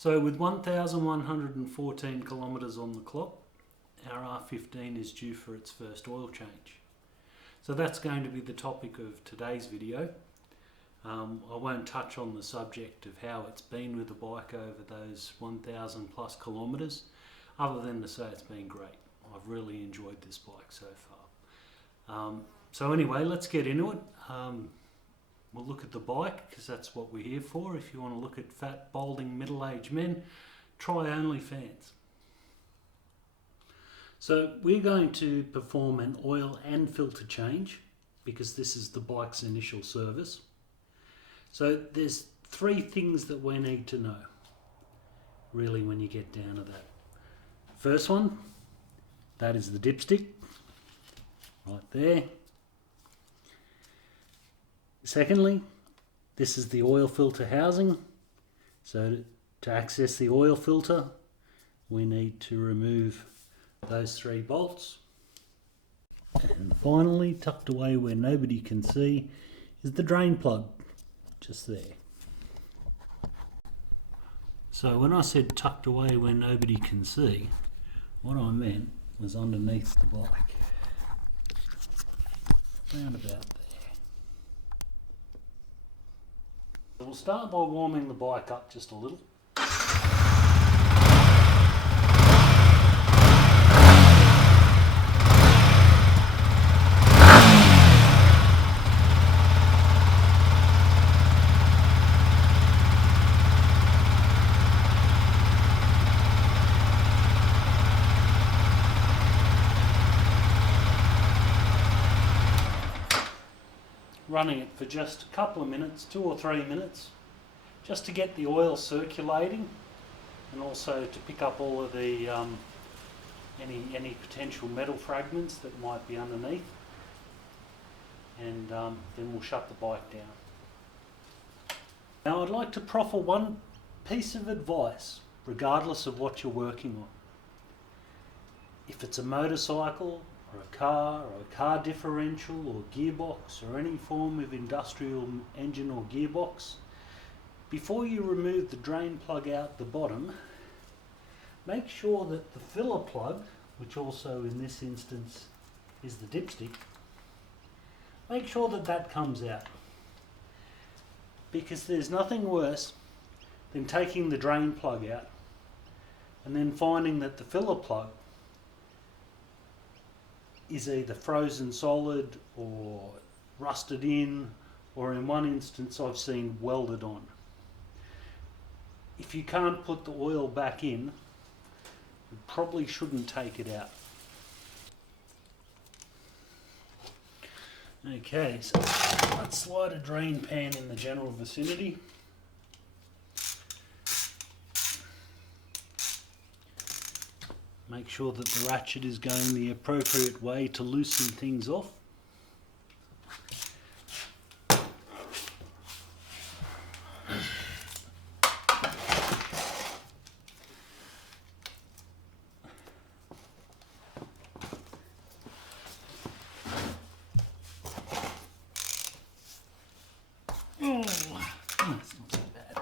So with 1,114 kilometres on the clock, our R15 is due for its first oil change. So that's going to be the topic of today's video. I won't touch on the subject of how it's been with the bike over those 1,000 plus kilometres, other than to say it's been great. I've really enjoyed this bike so far. So anyway, let's get into it. We'll look at the bike because that's what we're here for. If you want to look at fat, balding, middle-aged men, try OnlyFans. So we're going to perform an oil and filter change because this is the bike's initial service. So there's three things that we need to know, really, when you get down to that. First one, that is the dipstick, right there. Secondly, this is the oil filter housing. So to access the oil filter, we need to remove those three bolts. And finally, tucked away where nobody can see, is the drain plug, just there. So when I said tucked away where nobody can see, what I meant was underneath the bike, round about there. We'll start by warming the bike up just a little. Running it for just a couple of minutes, 2 or 3 minutes, just to get the oil circulating and also to pick up all of the any potential metal fragments that might be underneath, and then we'll shut the bike down. Now I'd like to proffer one piece of advice regardless of what you're working on. If it's a motorcycle or a car differential or gearbox or any form of industrial engine or gearbox, before you remove the drain plug out the bottom, make sure that the filler plug, which also in this instance is the dipstick, make sure that that comes out. Because there's nothing worse than taking the drain plug out and then finding that the filler plug is either frozen solid or rusted in, or in one instance I've seen welded on. If you can't put the oil back in, you probably shouldn't take it out. Okay, so let's slide a drain pan in the general vicinity. Make sure that the ratchet is going the appropriate way to loosen things off. That's not so bad.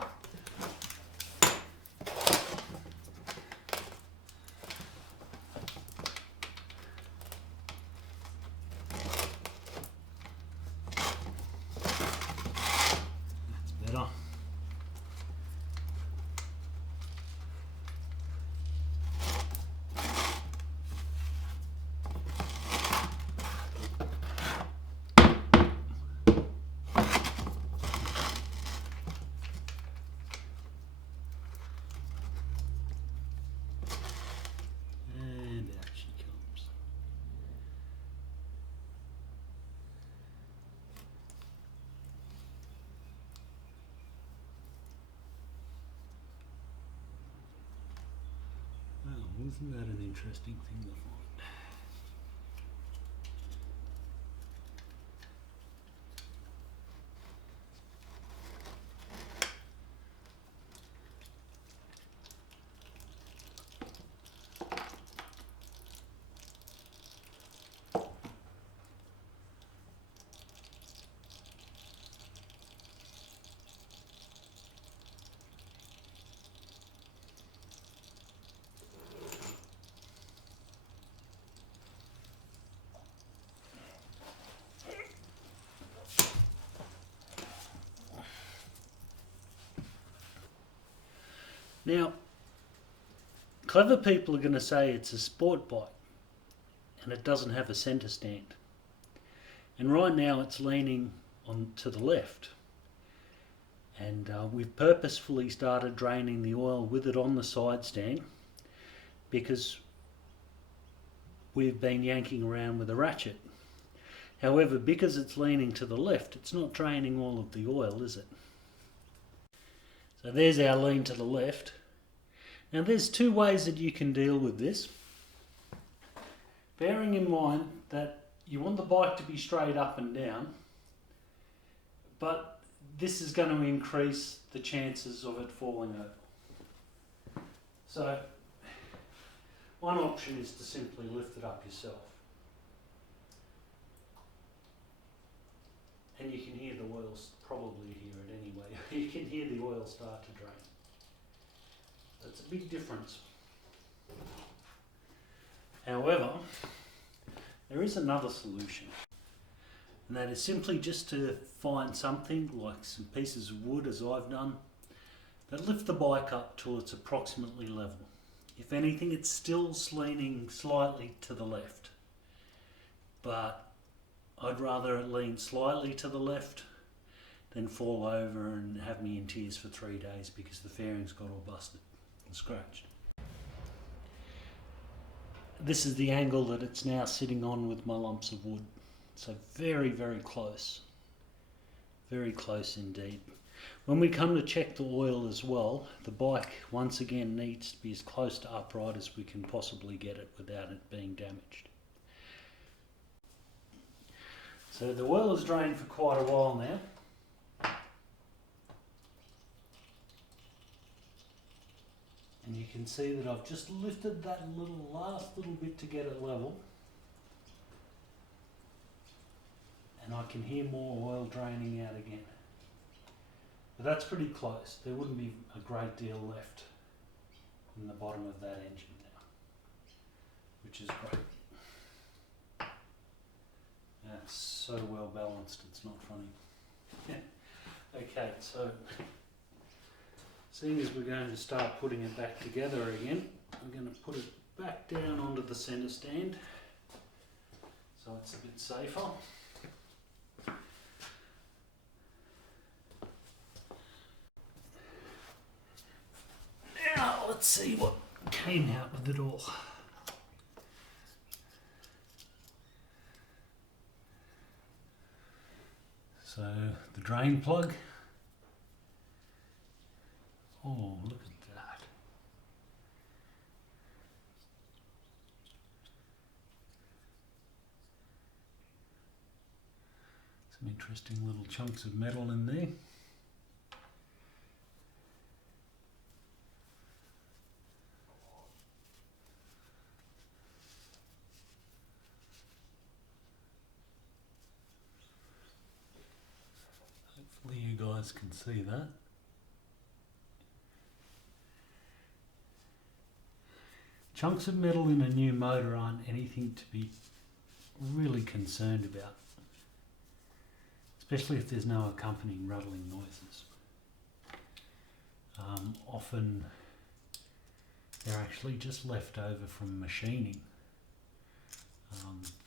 That's better. And out she comes. Well, isn't that an interesting thing to find? Now, clever people are going to say it's a sport bike and it doesn't have a centre stand. And right now it's leaning on to the left. And we've purposefully started draining the oil with it on the side stand because we've been yanking around with a ratchet. However, because it's leaning to the left, it's not draining all of the oil, is it? So there's our lean to the left. Now there's two ways that you can deal with this. Bearing in mind that you want the bike to be straight up and down, but this is going to increase the chances of it falling over. So one option is to simply lift it up yourself. And you can hear the oil, probably hear it anyway, you can hear the oil start to drain. That's a big difference. However, there is another solution, and that is simply just to find something like some pieces of wood, as I've done, that lift the bike up till it's approximately level. If anything, it's still leaning slightly to the left, but I'd rather it lean slightly to the left than fall over and have me in tears for 3 days because the fairings got all busted and scratched. This is the angle that it's now sitting on with my lumps of wood. So very, very close. Very close indeed. When we come to check the oil as well, the bike once again needs to be as close to upright as we can possibly get it without it being damaged. So the oil has drained for quite a while now. And you can see that I've just lifted that last little bit to get it level. And I can hear more oil draining out again. But that's pretty close. There wouldn't be a great deal left in the bottom of that engine now, which is great. That's so well balanced, it's not funny. Okay, so seeing as we're going to start putting it back together again, I'm going to put it back down onto the centre stand so it's a bit safer. Now let's see what came out with it all. So the drain plug, oh look at that. Some interesting little chunks of metal in there. Hopefully you guys can see that. Chunks of metal in a new motor aren't anything to be really concerned about, especially if there's no accompanying rattling noises. Often they're actually just left over from machining.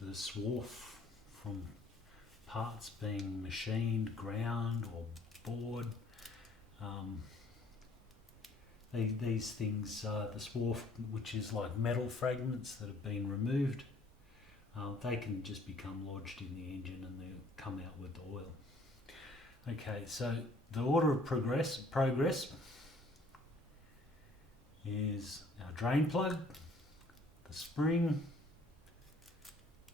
The swarf from parts being machined, ground or bored. These things, the swarf, which is like metal fragments that have been removed, they can just become lodged in the engine and they'll come out with the oil. Okay, so the order of progress is our drain plug, the spring,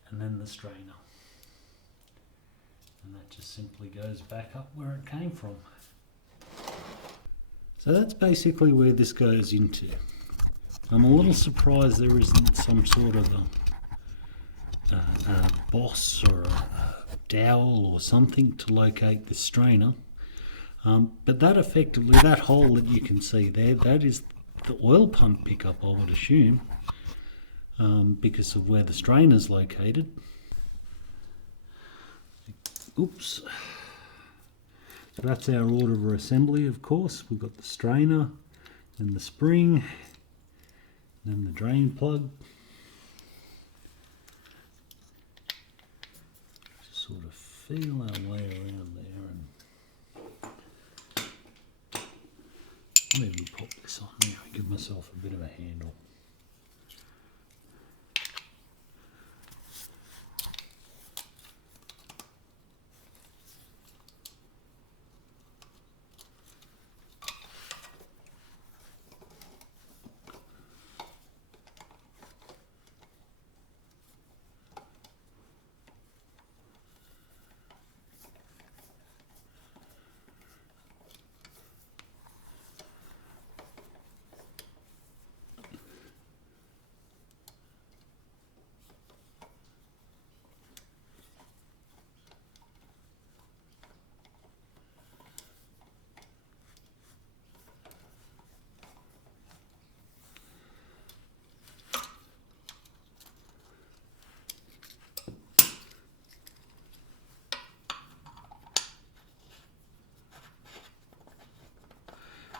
and then the strainer. And that just simply goes back up where it came from. So that's basically where this goes into. I'm a little surprised there isn't some sort of a boss or a dowel or something to locate the strainer. But that effectively, that hole that you can see there, that is the oil pump pickup, I would assume, because of where the strainer is located. Oops. So that's our order of assembly, of course. We've got the strainer, then the spring, then the drain plug. Just sort of feel our way around there, and I'll even pop this on there and give myself a bit of a handle.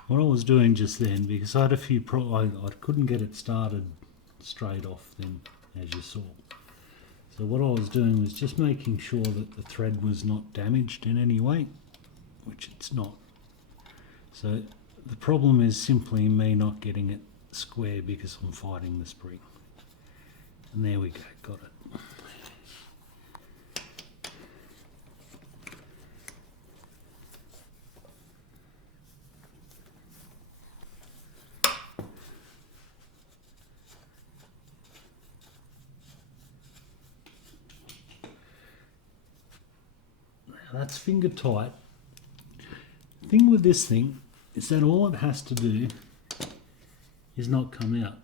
What I was doing just then, because I had a few I couldn't get it started straight off then, as you saw. So what I was doing was just making sure that the thread was not damaged in any way, which it's not. So the problem is simply me not getting it square because I'm fighting the spring. And there we go, got it. That's finger tight. The thing with this thing is that all it has to do is not come out.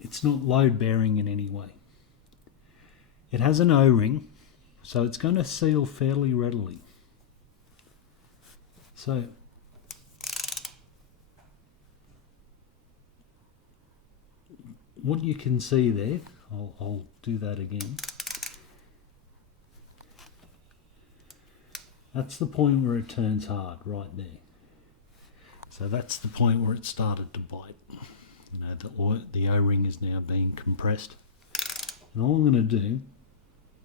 It's not load bearing in any way. It has an O-ring, so it's going to seal fairly readily. So what you can see there, I'll do that again. That's the point where it turns hard, right there. So that's the point where it started to bite. You know, the O-ring is now being compressed. And all I'm going to do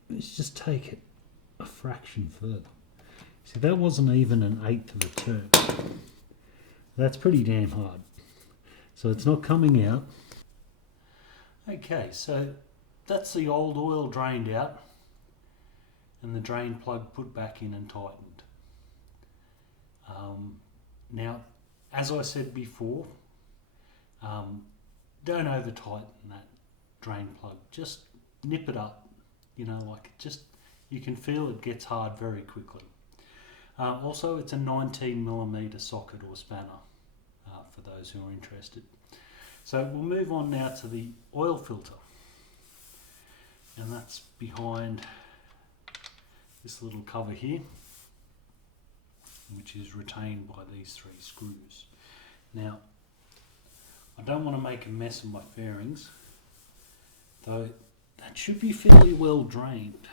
is just take it a fraction further. See, that wasn't even an eighth of a turn. That's pretty damn hard. So it's not coming out. Okay, so that's the old oil drained out and the drain plug put back in and tightened. Now, as I said before, don't over tighten that drain plug. Just nip it up, you know, like just, you can feel it gets hard very quickly. Also, it's a 19mm socket or spanner for those who are interested. So we'll move on now to the oil filter, and that's behind this little cover here, which is retained by these three screws. Now, I don't want to make a mess of my fairings, though that should be fairly well drained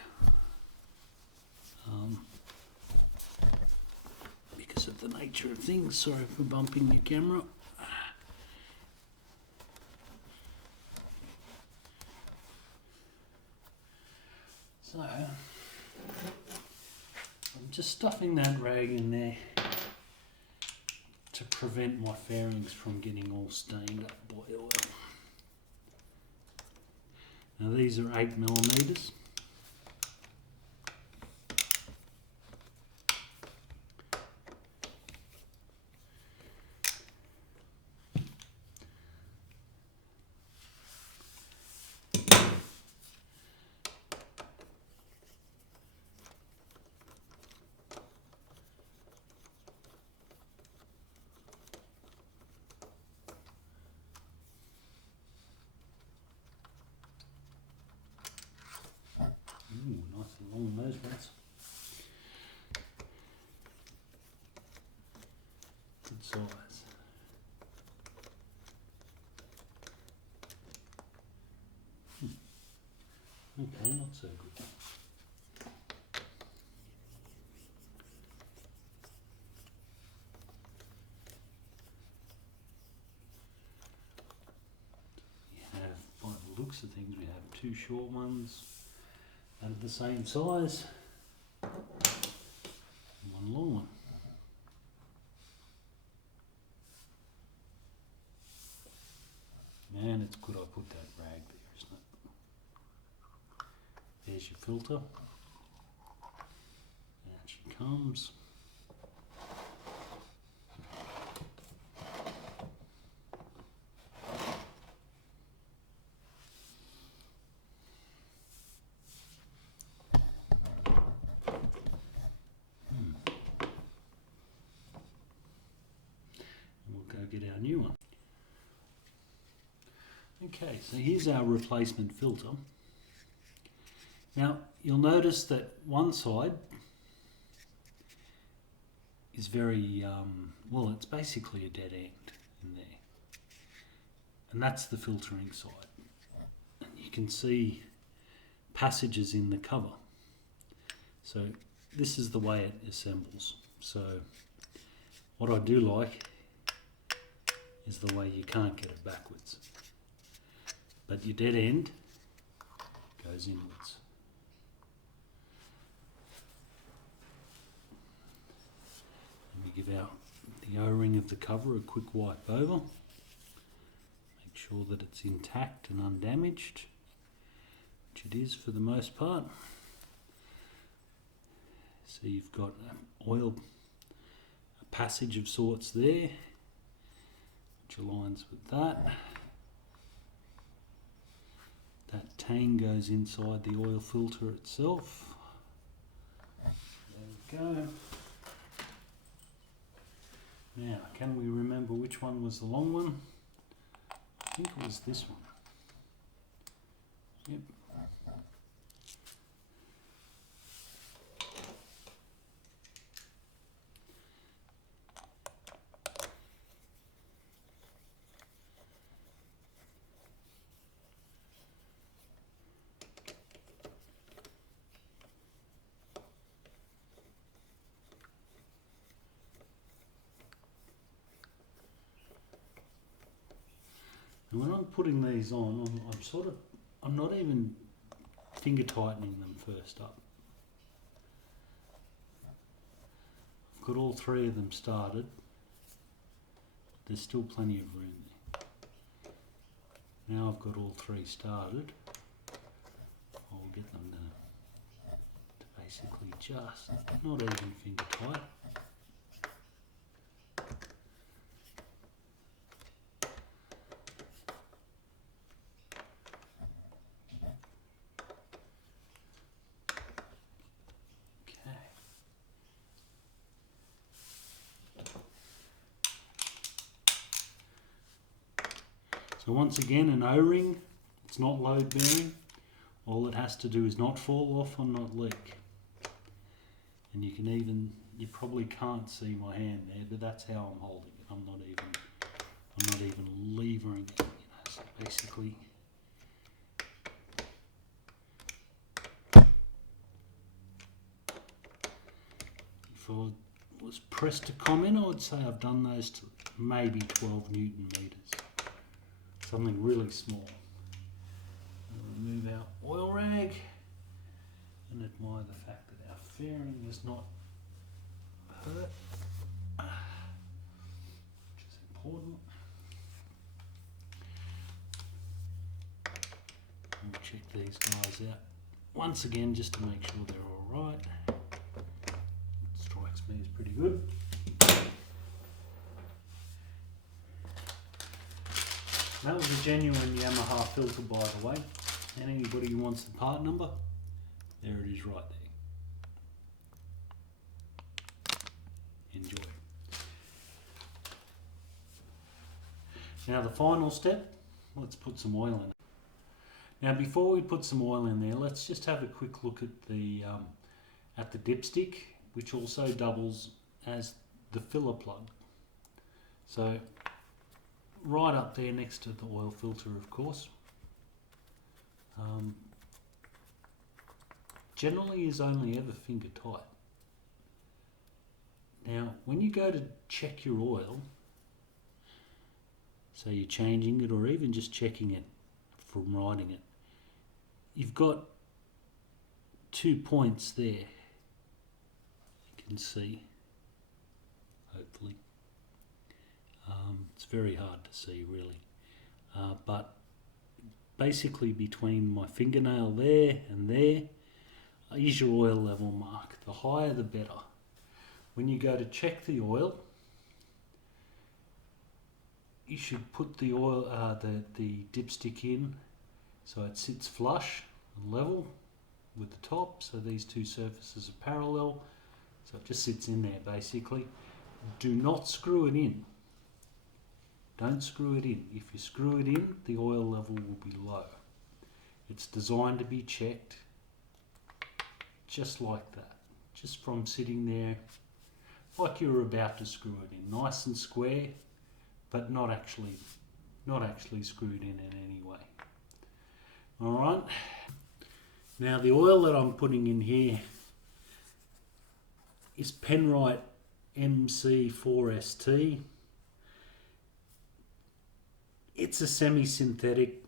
because of the nature of things. Sorry for bumping the camera. So, I'm just stuffing that rag in there to prevent my fairings from getting all stained up by oil. Now these are 8mm. Nice and long those ones. Good size. Okay, not so good. looks of things we have two short ones and the same size, and one long one. Man, it's good I put that rag there, isn't it? There's your filter. Out she comes. Get our new one. Okay, so here's our replacement filter. Now you'll notice that one side is very, well, it's basically a dead end in there, and that's the filtering side. And you can see passages in the cover. So this is the way it assembles. So what I do like is the way you can't get it backwards, but your dead end goes inwards. And we give out the O-ring of the cover a quick wipe over, make sure that it's intact and undamaged, which it is for the most part. So you've got an oil, a passage of sorts there, aligns with that. That tang goes inside the oil filter itself. There we go. Now, can we remember which one was the long one? I think it was this one. Yep. And when I'm putting these on, I'm not even finger tightening them first up. I've got all three of them started. There's still plenty of room there. Now I've got all three started, I'll get them to basically just, not even finger tight. So once again, an O-ring, it's not load bearing. All it has to do is not fall off or not leak. And you probably can't see my hand there, but that's how I'm holding it. I'm not even levering it, so basically. If I was pressed to comment, I would say I've done those to maybe 12 Newton meters. Something really small. We'll remove our oil rag and admire the fact that our fairing was not hurt, which is important. We'll check these guys out once again just to make sure they're all right. Strikes me as pretty good. That was a genuine Yamaha filter, by the way, and anybody who wants the part number, there it is right there. Enjoy. Now the final step, let's put some oil in it. Now before we put some oil in there, let's just have a quick look at the dipstick, which also doubles as the filler plug. So right up there next to the oil filter, of course. Generally is only ever finger tight. Now when you go to check your oil, so you're changing it or even just checking it from riding it. You've got 2 points there, you can see, hopefully. It's very hard to see really, but basically between my fingernail there and there is your oil level mark. The higher the better. When you go to check the oil, you should put the oil, the dipstick in so it sits flush and level with the top, so these two surfaces are parallel, so it just sits in there basically. Do not screw it in. Don't screw it in. If you screw it in, the oil level will be low. It's designed to be checked just like that, just from sitting there like you were about to screw it in, nice and square, but not actually screwed in any way. All right. Now the oil that I'm putting in here is Penrite MC4ST. It's a semi-synthetic.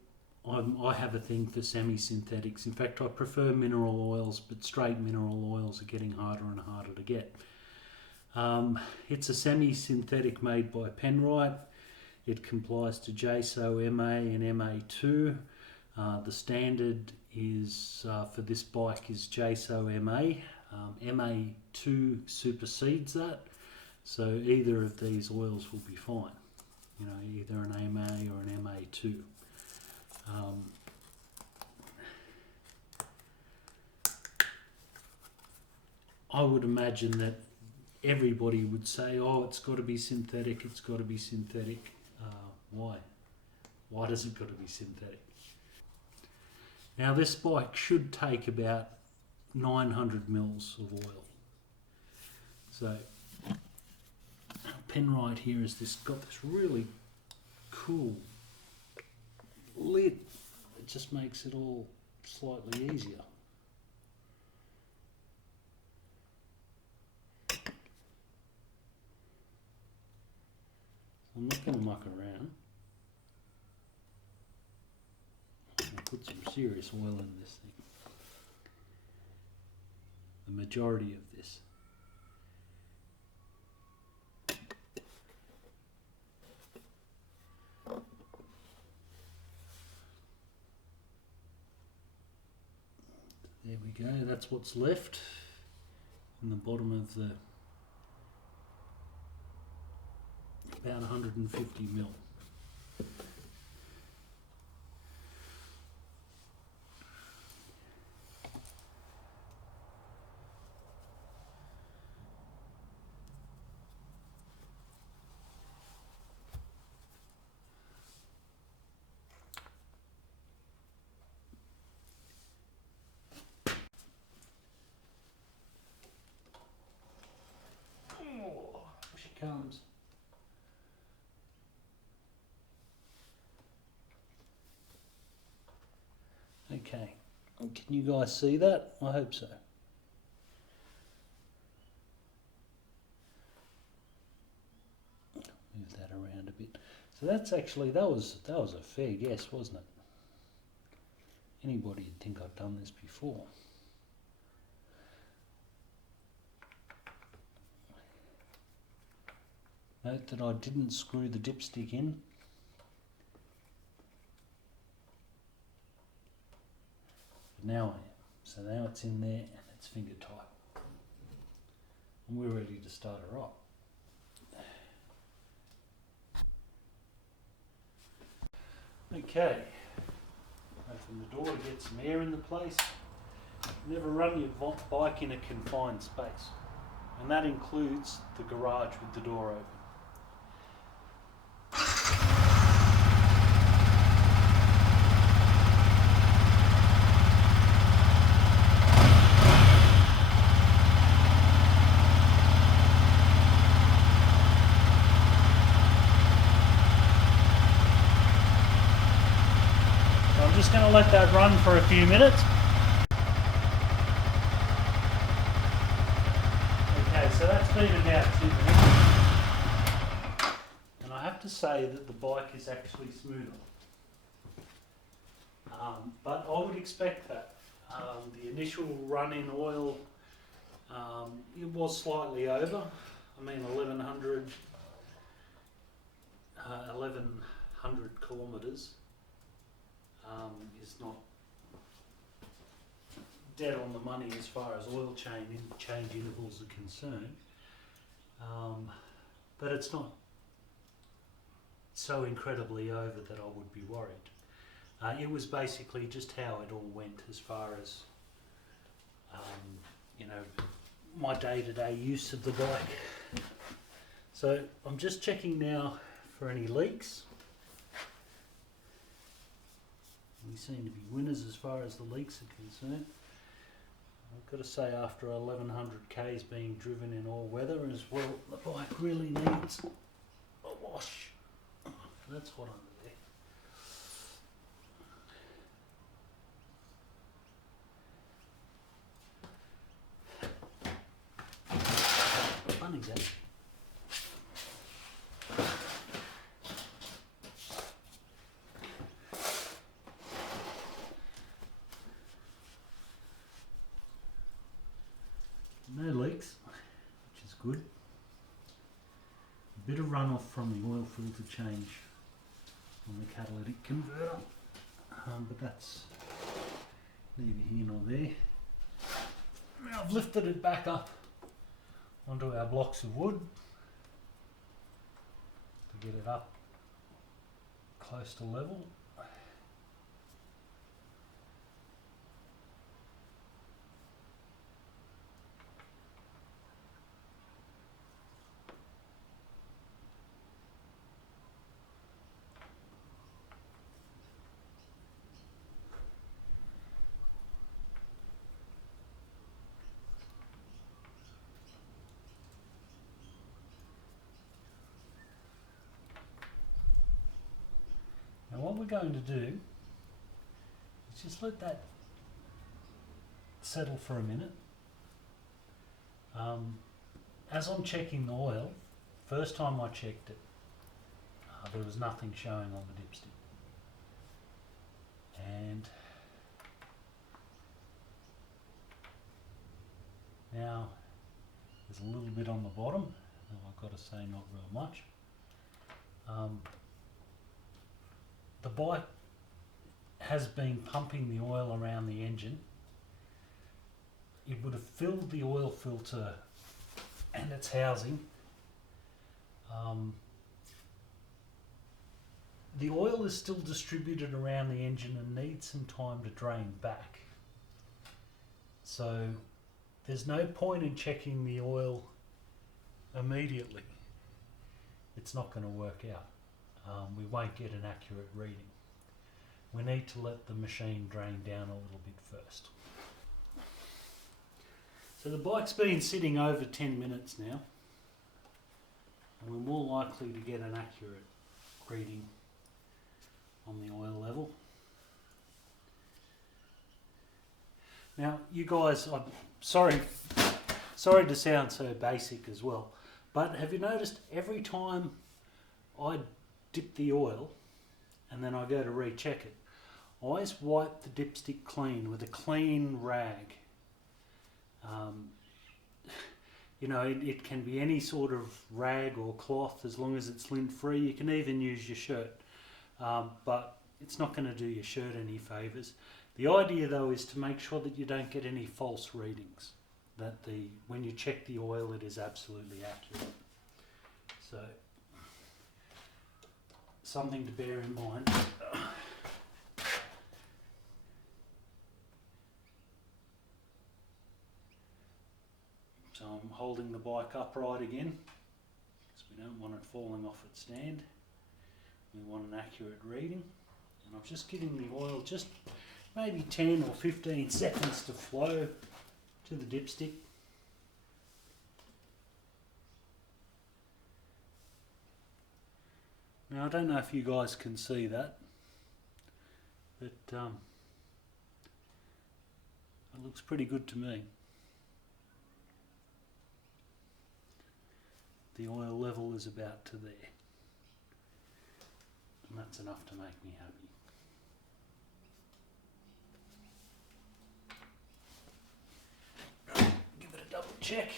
I have a thing for semi-synthetics. In fact, I prefer mineral oils, but straight mineral oils are getting harder and harder to get. It's a semi-synthetic made by Penrite. It complies to JASO MA and MA2. The standard is for this bike is JASO MA. MA2 supersedes that, so either of these oils will be fine. You know, either an MA or an MA2. I would imagine that everybody would say, oh, it's got to be synthetic, it's got to be synthetic. Why? Why does it got to be synthetic? Now this bike should take about 900 mils of oil. So Penrite here is got this really cool lid. It just makes it all slightly easier. I'm not going to muck around. I'll put some serious oil in this thing. The majority of this. There we go, that's what's left in the bottom of the about 150 mil. She comes. Okay, can you guys see that? I hope so. Move that around a bit. So that's actually, that was a fair guess, wasn't it? Anybody would think I've done this before. Note that I didn't screw the dipstick in. But now I am. So now it's in there and it's finger tight. And we're ready to start her up. Okay. Open the door to get some air in the place. Never run your bike in a confined space. And that includes the garage with the door open. I'm just going to let that run for a few minutes. Okay, so that's been about 2 minutes. And I have to say that the bike is actually smoother. but I would expect that. The initial run in oil, it was slightly over. I mean 1100 kilometres is not dead on the money as far as oil change intervals are concerned, but it's not so incredibly over that I would be worried. It was basically just how it all went as far as you know, my day-to-day use of the bike. So I'm just checking now for any leaks. We seem to be winners as far as the leaks are concerned. I've got to say, after 1100 k's being driven in all weather as well, the bike really needs a wash. That's hot under there. Funny that. No leaks, which is good. A bit of runoff from the oil filter change on the catalytic converter, but that's neither here nor there. Now I've lifted it back up onto our blocks of wood to get it up close to level. Now what we're going to do is just let that settle for a minute. As I'm checking the oil, first time I checked it, there was nothing showing on the dipstick. And now there's a little bit on the bottom, and I've got to say not real much. The bike has been pumping the oil around the engine. It would have filled the oil filter and its housing. The oil is still distributed around the engine and needs some time to drain back. So there's no point in checking the oil immediately. It's not going to work out. We won't get an accurate reading. We need to let the machine drain down a little bit first. So the bike's been sitting over 10 minutes now, and we're more likely to get an accurate reading on the oil level. Now you guys, I'm sorry to sound so basic as well, but have you noticed every time I dip the oil and then I go to recheck it, I always wipe the dipstick clean with a clean rag. You know, it can be any sort of rag or cloth as long as it's lint free. You can even use your shirt, but it's not going to do your shirt any favours. The idea though is to make sure that you don't get any false readings, that when you check the oil it is absolutely accurate. So something to bear in mind. So I'm holding the bike upright again, because we don't want it falling off its stand. We want an accurate reading. And I'm just giving the oil just maybe 10 or 15 seconds to flow to the dipstick. Now I don't know if you guys can see that, but it looks pretty good to me. The oil level is about to there, and that's enough to make me happy. check.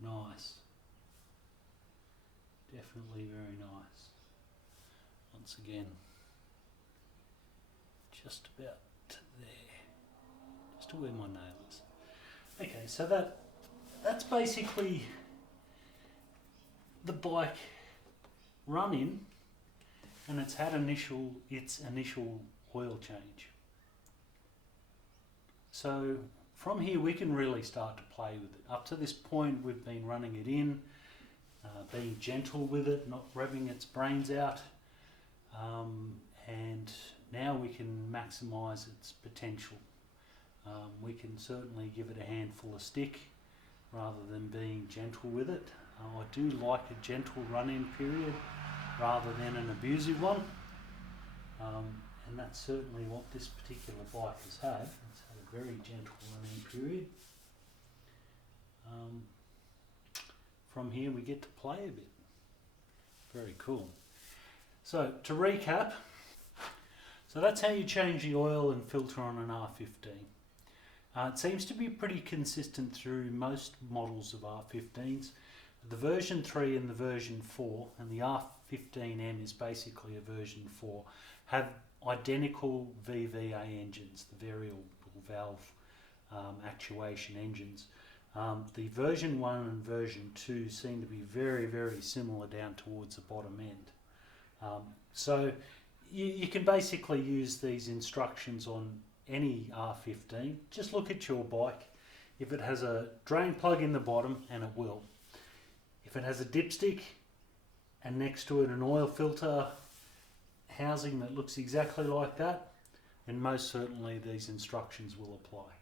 Nice. Definitely very nice. Once again, just about to there, just to where my nail is. Okay, so that's basically the bike running, and it's had its initial oil change. So from here we can really start to play with it. Up to this point we've been running it in, being gentle with it, not revving its brains out, and now we can maximise its potential. We can certainly give it a handful of stick rather than being gentle with it. I do like a gentle run-in period rather than an abusive one, and that's certainly what this particular bike has had. It's had a very gentle run-in period. From here we get to play a bit. Very cool. So to recap, so that's how you change the oil and filter on an R15. It seems to be pretty consistent through most models of R15s. The version 3 and the version 4, and the R15M is basically a version 4, have identical VVA engines, the variable valve actuation engines. The version 1 and version 2 seem to be very, very similar down towards the bottom end. So you can basically use these instructions on any R15. Just look at your bike. If it has a drain plug in the bottom, and it will. If it has a dipstick and next to it an oil filter housing that looks exactly like that, then most certainly these instructions will apply.